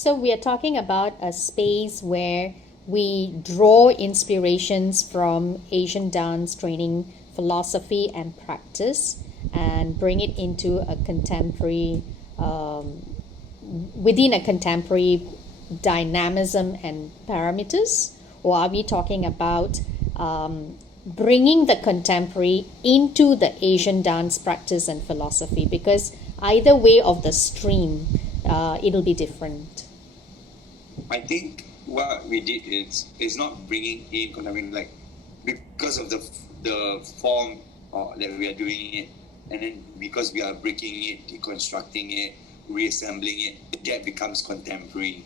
So we are talking about a space where we draw inspirations from Asian dance training philosophy and practice and bring it into a contemporary, within a contemporary dynamism and parameters? Or are we talking about bringing the contemporary into the Asian dance practice and philosophy? Because either way of the stream, it'll be different. I think what we did is not bringing in contemporary, like, because of the form that we are doing it, and then because we are breaking it, deconstructing it, reassembling it, that becomes contemporary.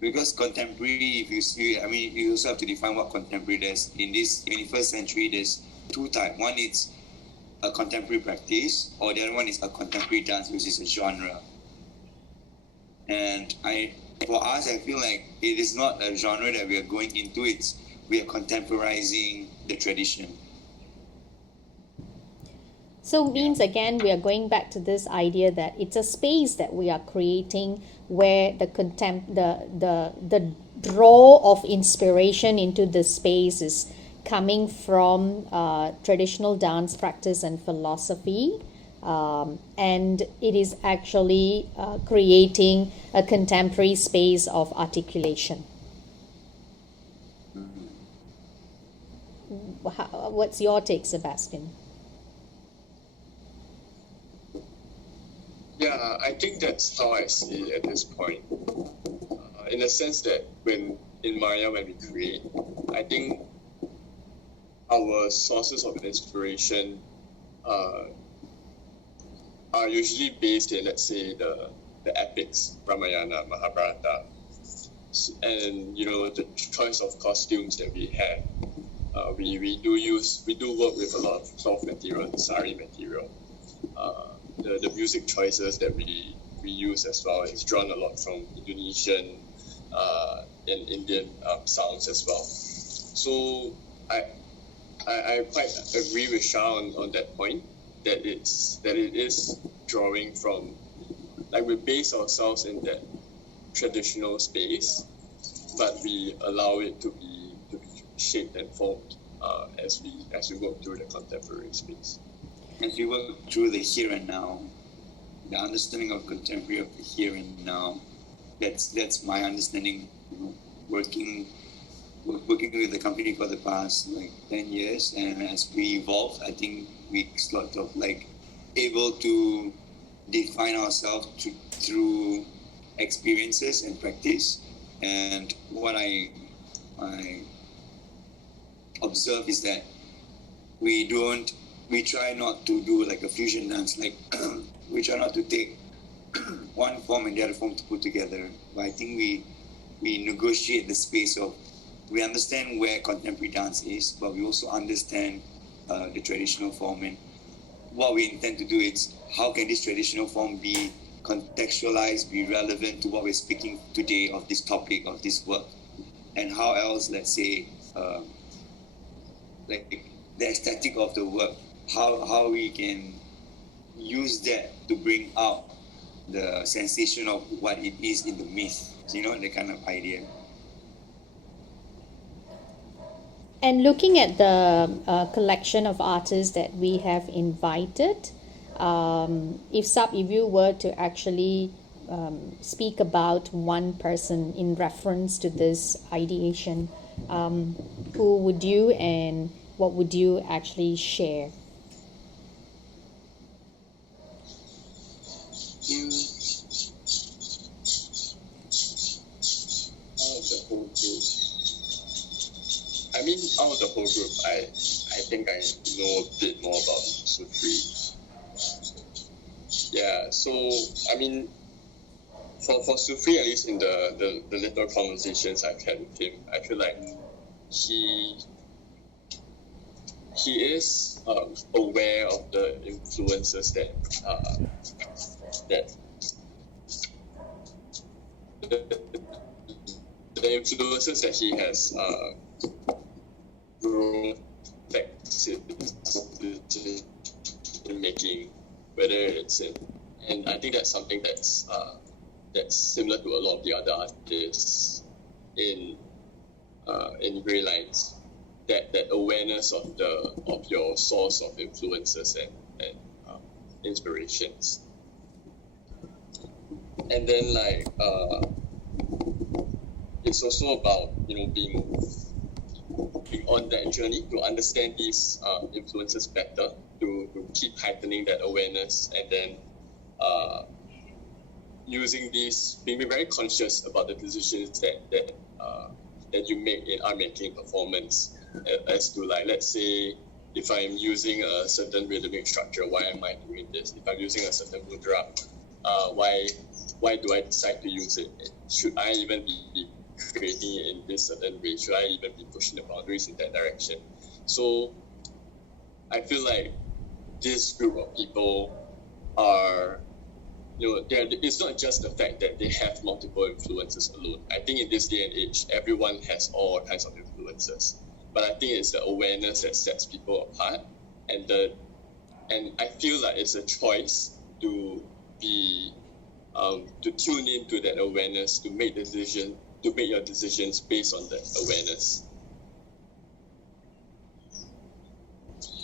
Because contemporary, if you see, I mean, you also have to define what contemporary is. In this 21st century, there's two types. One is a contemporary practice, or the other one is a contemporary dance, which is a genre. And for us, I feel like it is not a genre that we are going into. We are contemporizing the tradition. So means again we are going back to this idea that it's a space that we are creating where the draw of inspiration into the space is coming from traditional dance practice and philosophy, and it is actually creating a contemporary space of articulation. What's your take, Sebastian? Yeah, I think that's how I see it at this point. In the sense that when we create, I think our sources of inspiration are usually based in, let's say, the epics, Ramayana, Mahabharata, and the choice of costumes that we have. We do work with a lot of cloth material, sari material. The music choices that we use as well is drawn a lot from Indonesian and Indian sounds as well. So I quite agree with Shah on that point, that it is drawing from, like, we base ourselves in that traditional space, but we allow it to be shaped and formed as we work through the contemporary space. As we work through the here and now, the understanding of contemporary of the here and now, that's my understanding. Working with the company for the past 10 years, and as we evolve, I think we sort of able to define ourselves through experiences and practice. And what I observe is that we try not to do a fusion dance, we try not to take one form and the other form to put together. But I think we negotiate the space of, we understand where contemporary dance is, but we also understand the traditional form. And what we intend to do is, how can this traditional form be contextualized, be relevant to what we're speaking today of this topic, of this work, and how else, let's say, the aesthetic of the work, how we can use that to bring out the sensation of what it is in the myth, the kind of idea. And looking at the collection of artists that we have invited, if you were to actually speak about one person in reference to this ideation, who would you and what would you actually share? Out of the whole group, I think I know a bit more about Sufri. Yeah, so for Sufri, at least in the little conversations I've had with him, I feel like he is aware of the influences that the influences that he has grown in making, whether it's in, and I think that's something that's that's similar to a lot of the other artists in Grey Lines, that awareness of your source of influences and inspirations. And then it's also about being on that journey to understand these influences better, to keep heightening that awareness, and then using these, being very conscious about the decisions that you make in art making performance, as to let's say, if I'm using a certain rhythmic structure, why am I doing this? If I'm using a certain mudra, why do I decide to use it? Should I even be creating it in this certain way? Should I even be pushing the boundaries in that direction? So I feel like this group of people are, it's not just the fact that they have multiple influences alone. I think in this day and age, everyone has all kinds of influences. But I think it's the awareness that sets people apart, and I feel like it's a choice to be to tune into that awareness, to make your decisions based on that awareness.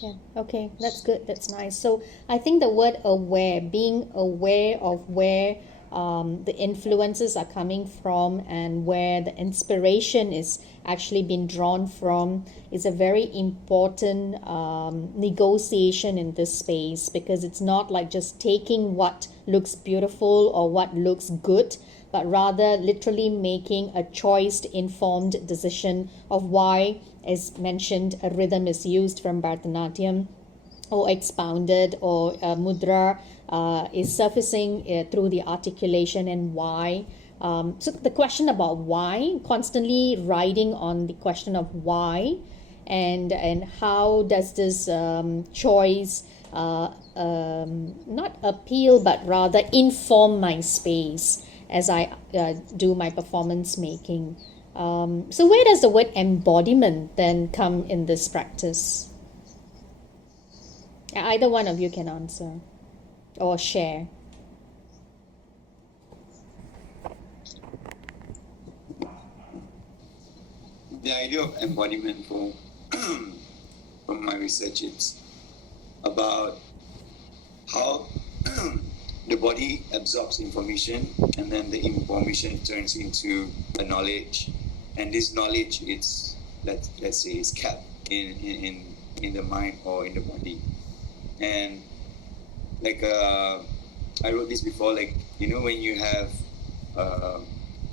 Yeah, okay, that's good, that's nice. So I think the word aware, being aware of where the influences are coming from and where the inspiration is actually being drawn from, is a very important negotiation in this space, because it's not like just taking what looks beautiful or what looks good, but rather literally making a choiced, informed decision of why, as mentioned, a rhythm is used from Bharatanatyam, or expounded, or mudra is surfacing through the articulation, and why. So the question about why, constantly riding on the question of why, and how does this choice not appeal, but rather inform my space as I do my performance making. So where does the word embodiment then come in this practice? Either one of you can answer or share. The idea of embodiment from my research is about how the body absorbs information, and then the information turns into a knowledge, and this knowledge, it's let's say, is kept in the mind or in the body. And I wrote this before, when you have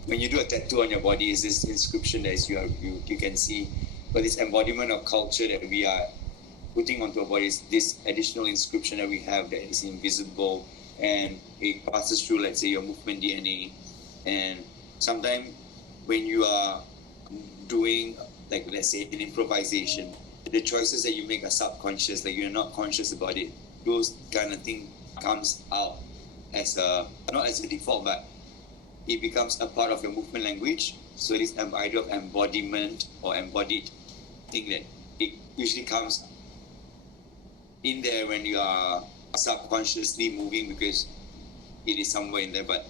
when you do a tattoo on your body, is this inscription that you can see, but this embodiment of culture that we are putting onto our bodies, this additional inscription that we have that is invisible, and it passes through, let's say, your movement DNA. And sometimes when you are doing, let's say, an improvisation, the choices that you make are subconscious, you're not conscious about it. Those kind of thing comes out as not as a default, but it becomes a part of your movement language. So this idea of embodiment or embodied thing, that it usually comes in there when you are subconsciously moving, because it is somewhere in there. But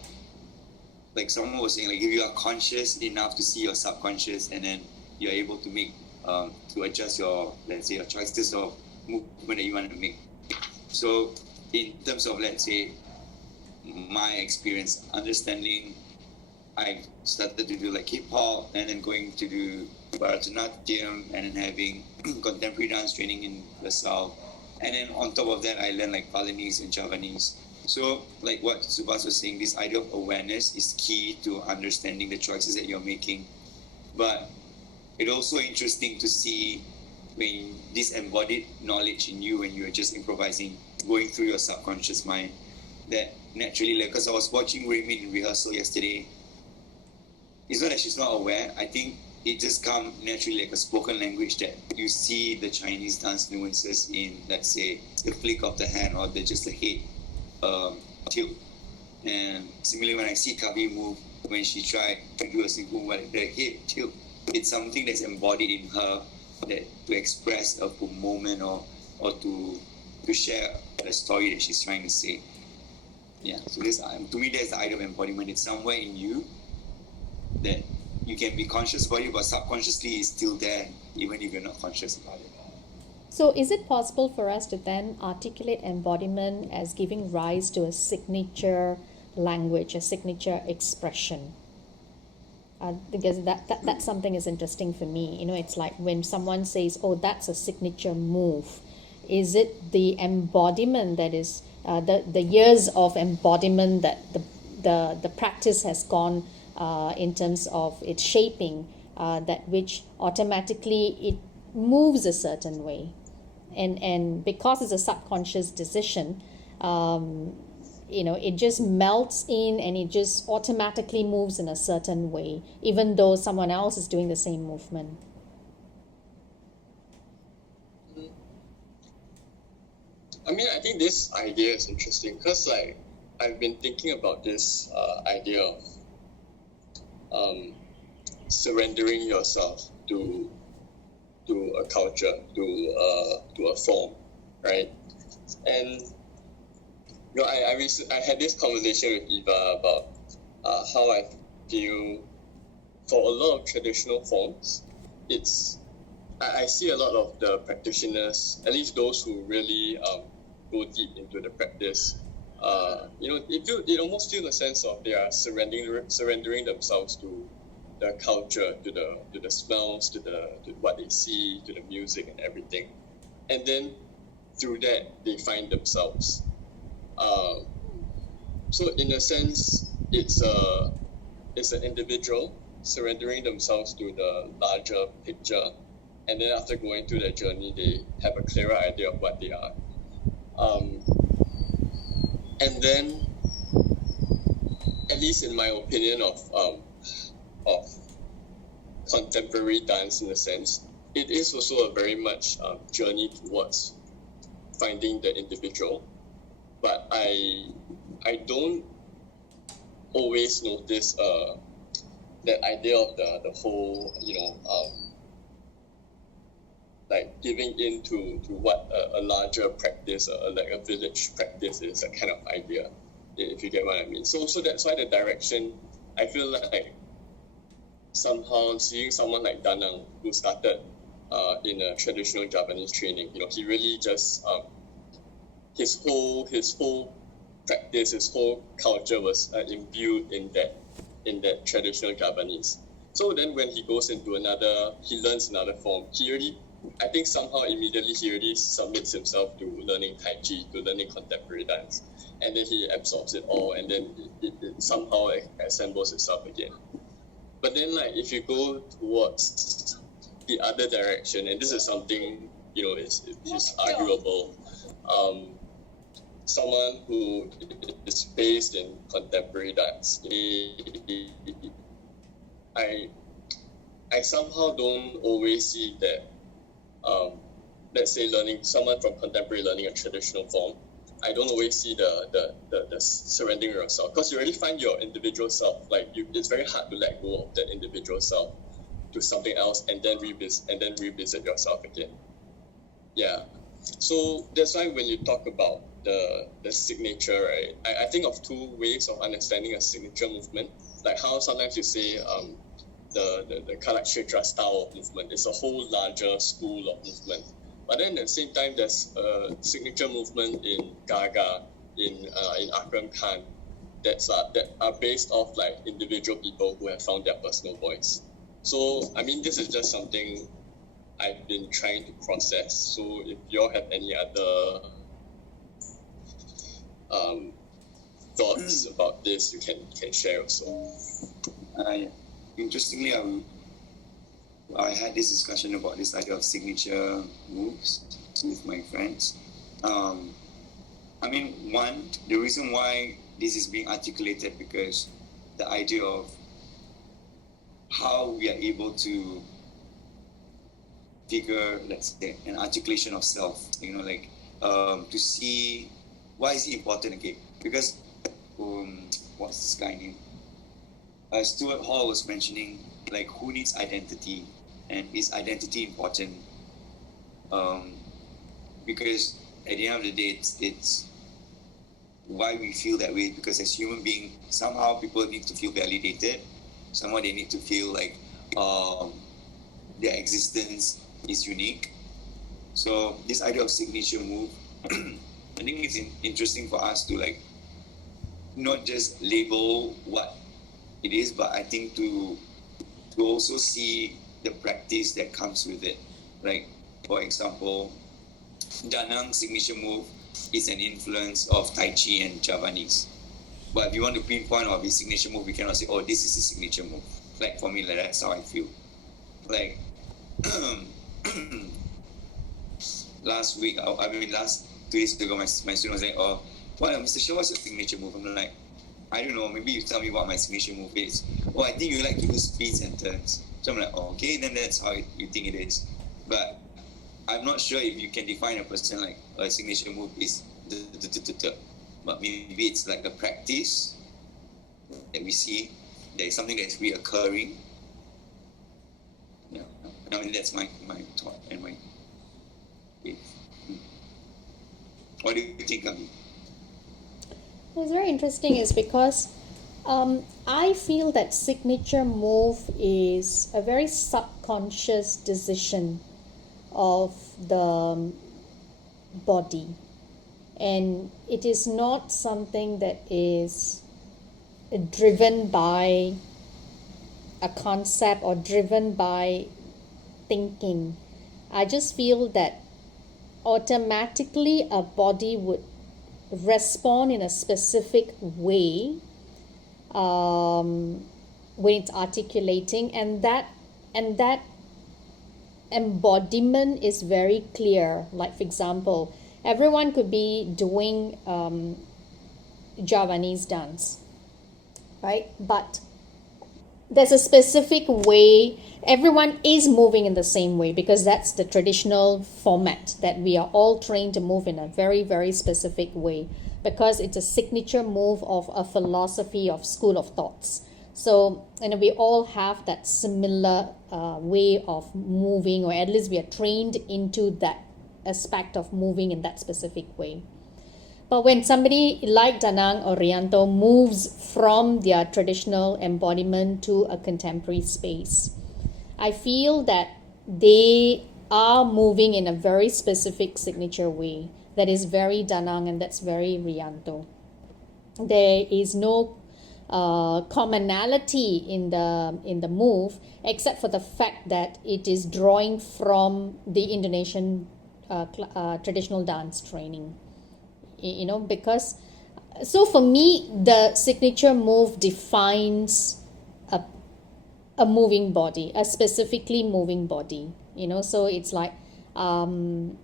like someone was saying, if you are conscious enough to see your subconscious, and then you're able to make to adjust your, let's say, your choices of movement that you want to make. So in terms of, let's say, my experience understanding, I started to do hip hop, and then going to do Bharatanatyam, and then having contemporary dance training in the South. And then on top of that, I learned Balinese and Javanese. So what Subhas was saying, this idea of awareness is key to understanding the choices that you're making. But it's also interesting to see when this embodied knowledge in you, when you're just improvising, going through your subconscious mind, that naturally, because I was watching Raymond in rehearsal yesterday, it's not that she's not aware. I think it just comes naturally, like a spoken language, that you see the Chinese dance nuances in, let's say, the flick of the hand, or just the head tilt. And similarly, when I see Kavi move, when she tried to do a simple one, the head tilt, it's something that's embodied in her, that to express a moment, or to share the story that she's trying to say. Yeah, so this, to me, that's the idea of embodiment. It's somewhere in you that you can be conscious about it, but subconsciously it's still there, even if you're not conscious about it. So, is it possible for us to then articulate embodiment as giving rise to a signature language, a signature expression? Because that's something is interesting for me. You know, it's like when someone says, "Oh, that's a signature move." Is it the embodiment that is the years of embodiment that the practice has gone in terms of its shaping, that which automatically it moves a certain way, and because it's a subconscious decision, it just melts in and it just automatically moves in a certain way, even though someone else is doing the same movement. I mean, I think this idea is interesting because, like, I've been thinking about this idea of surrendering yourself to a culture, to a form, right? And I had this conversation with Eva about how I feel for a lot of traditional forms. I see a lot of the practitioners, at least those who really go deep into the practice. It almost feels a sense of they are surrendering themselves to the culture, to the smells, to what they see, to the music and everything, and then through that they find themselves. So in a sense, it's an individual surrendering themselves to the larger picture, and then after going through that journey, they have a clearer idea of what they are. And then, at least in my opinion of contemporary dance, in a sense, it is also a very much journey towards finding the individual. But I don't always notice that idea of the whole, like giving in to what a larger practice, like a village practice is, a kind of idea, if you get what I mean. So that's why the direction, I feel like somehow seeing someone like Danang, who started in a traditional Japanese training, he really just his whole practice, his whole culture was imbued in that traditional Japanese. So then when he goes into he learns another form, I think somehow immediately he already submits himself to learning Tai Chi, to learning contemporary dance. And then he absorbs it all, and then it somehow assembles itself again. But then, like, if you go towards the other direction, and this is something, is arguable, someone who is based in contemporary dance, I somehow don't always see that, let's say someone from contemporary learning a traditional form, I don't always see the surrendering yourself, because you already find your individual self. Like it's very hard to let go of that individual self to something else and then revisit yourself again. Yeah. So that's why when you talk about the signature, right? I think of two ways of understanding a signature movement. Like how sometimes you say the Kalakshetra style of movement is a whole larger school of movement. But then at the same time, there's a signature movement in Gaga, in Akram Khan, that are based off like individual people who have found their personal voice. So I mean, this is just something I've been trying to process. So if you all have any other thoughts about this, you can share also. Interestingly, I had this discussion about this idea of signature moves with my friends. I mean, the reason why this is being articulated, because the idea of how we are able to figure, let's say, an articulation of self, to see why is it important again. Because, what's this guy name? Stuart Hall was mentioning, like, who needs identity, and is identity important? Because at the end of the day, it's why we feel that way, because as human beings, somehow people need to feel validated. Somehow they need to feel like their existence is unique. So this idea of signature move, I think it's interesting for us to like not just label what it is, but I think to also see the practice that comes with it. Like, for example, Danang's signature move is an influence of Tai Chi and Javanese. But if you want to pinpoint of his signature move, we cannot say, oh, this is his signature move. Like, for me, like, that's how I feel. Like, last 2 days ago, my student was like, oh, what, Mr. Shaw, what's your signature move? I'm like, I don't know, maybe you tell me what my signature move is. Oh, I think you like to do speeds and turns. So I'm like, oh, okay, then that's how you think it is. But I'm not sure if you can define a person like a signature move is but maybe it's like a practice that we see. There is something that's reoccurring. Yeah, I mean that's my thought and my. What do you think of it? What's very interesting is because I feel that signature move is a very subconscious decision of the body, and it is not something that is driven by a concept or driven by thinking. I just feel that automatically a body would respond in a specific way when it's articulating, and that embodiment is very clear. Like, for example, everyone could be doing Javanese dance, right? But there's a specific way. Everyone is moving in the same way because that's the traditional format that we are all trained to move in a very, very specific way, because it's a signature move of a philosophy of school of thoughts. So, and we all have that similar way of moving, or at least we are trained into that aspect of moving in that specific way. But when somebody like Danang or Rianto moves from their traditional embodiment to a contemporary space, I feel that they are moving in a very specific signature way that is very Danang and that's very Rianto. There is no commonality in the move, except for the fact that it is drawing from the Indonesian traditional dance training. You know, because so for me the signature move defines a moving body, a specifically moving body. You know, so it's like and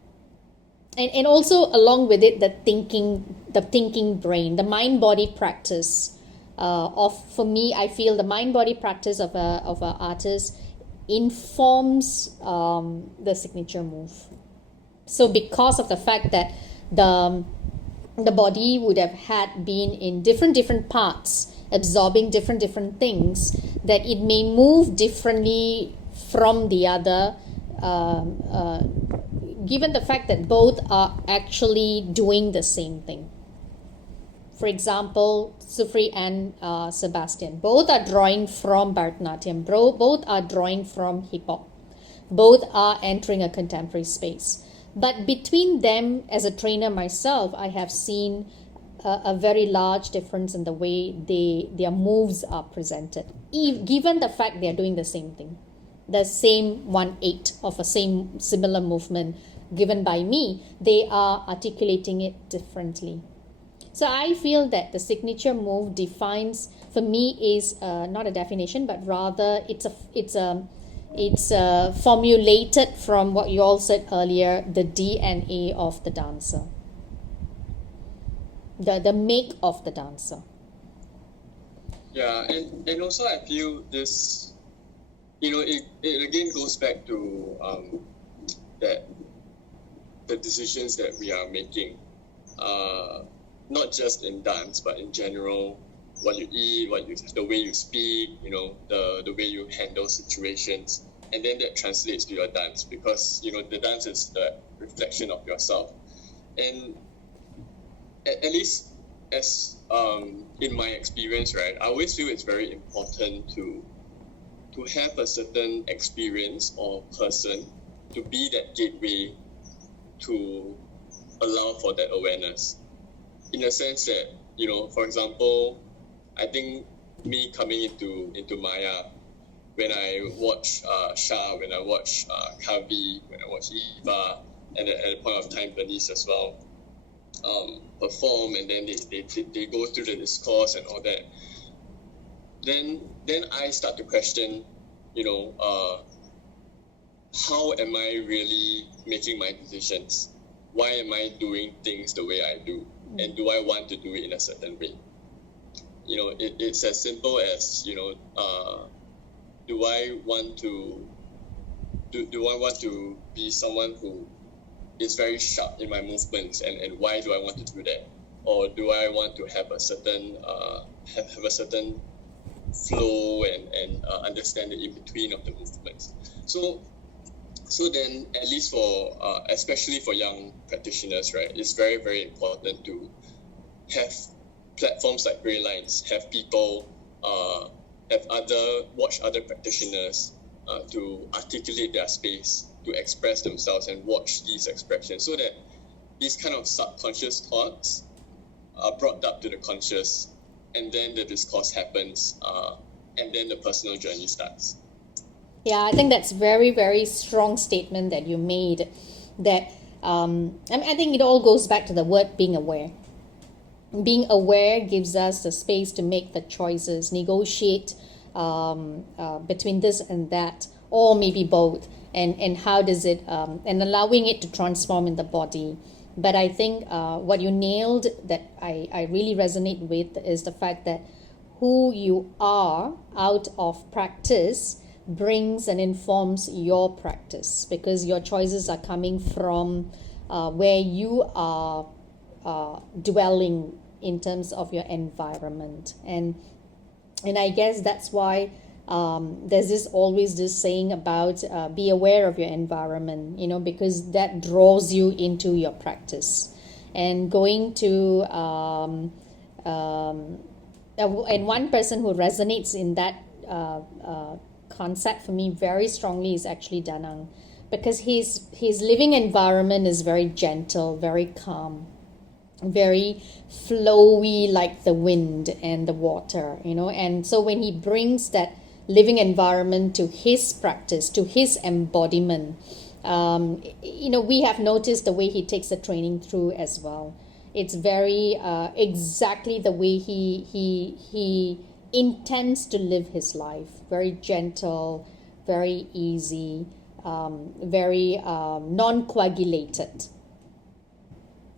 also along with it the thinking brain, the mind body practice. For me, I feel the mind-body practice of a artist informs the signature move. So because of the fact that the body would have had been in different parts, absorbing different things, that it may move differently from the other, given the fact that both are actually doing the same thing. For example, Johry and Subastian, both are drawing from Bharatanatyam, both are drawing from hip-hop, both are entering a contemporary space. But between them, as a trainer myself, I have seen a very large difference in the way their moves are presented, given the fact they are doing the same thing, the same 1/8 of a similar movement given by me, they are articulating it differently. So I feel that the signature move defines, for me, is not a definition, but rather it's formulated from what you all said earlier, the DNA of the dancer, the make of the dancer. Yeah, and also I feel this, it again goes back to that the decisions that we are making. Not just in dance, but in general, what you eat, the way you speak, the way you handle situations, and then that translates to your dance, because the dance is the reflection of yourself. And at least as in my experience, right, I always feel it's very important to have a certain experience or person to be that gateway to allow for that awareness. In a sense that, you know, for example, I think me coming into Maya, when I watch Shah, when I watch Kavi, when I watch Eva, and at a point of time Bernice as well, perform, and then they go through the discourse and all that, then I start to question, you know, how am I really making my decisions? Why am I doing things the way I do? And do I want to do it in a certain way? You know, it's as simple as, you know, do I want to be someone who is very sharp in my movements, and why do I want to do that? Or do I want to have a certain have a certain flow and understand the in between of the movements? So then, at least for especially for young practitioners, right, it's very, very important to have platforms like Grey Lines, have people watch other practitioners to articulate their space, to express themselves, and watch these expressions, so that these kind of subconscious thoughts are brought up to the conscious, and then the discourse happens, and then the personal journey starts. Yeah, I think that's very, very strong statement that you made. That I think it all goes back to the word being aware. Being aware gives us the space to make the choices, negotiate between this and that, or maybe both, and how does it, and allowing it to transform in the body. But I think what you nailed that I really resonate with is the fact that who you are out of practice brings and informs your practice, because your choices are coming from where you are dwelling in terms of your environment. And I guess that's why there's always this saying about be aware of your environment, you know, because that draws you into your practice. And going to and one person who resonates in that concept for me very strongly is actually Danang, because his living environment is very gentle, very calm, very flowy, like the wind and the water, you know. And so when he brings that living environment to his practice, to his embodiment, you know, we have noticed the way he takes the training through as well. It's very exactly the way he intends to live his life. Very gentle, very easy, very non-coagulated.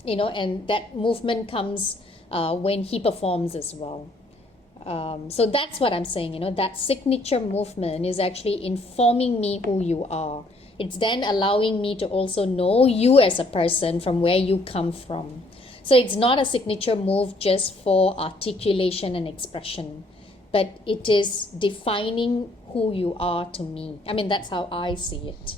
You know, and that movement comes when he performs as well. So that's what I'm saying, you know, that signature movement is actually informing me who you are. It's then allowing me to also know you as a person from where you come from. So it's not a signature move just for articulation and expression, but it is defining who you are to me. I mean, that's how I see it.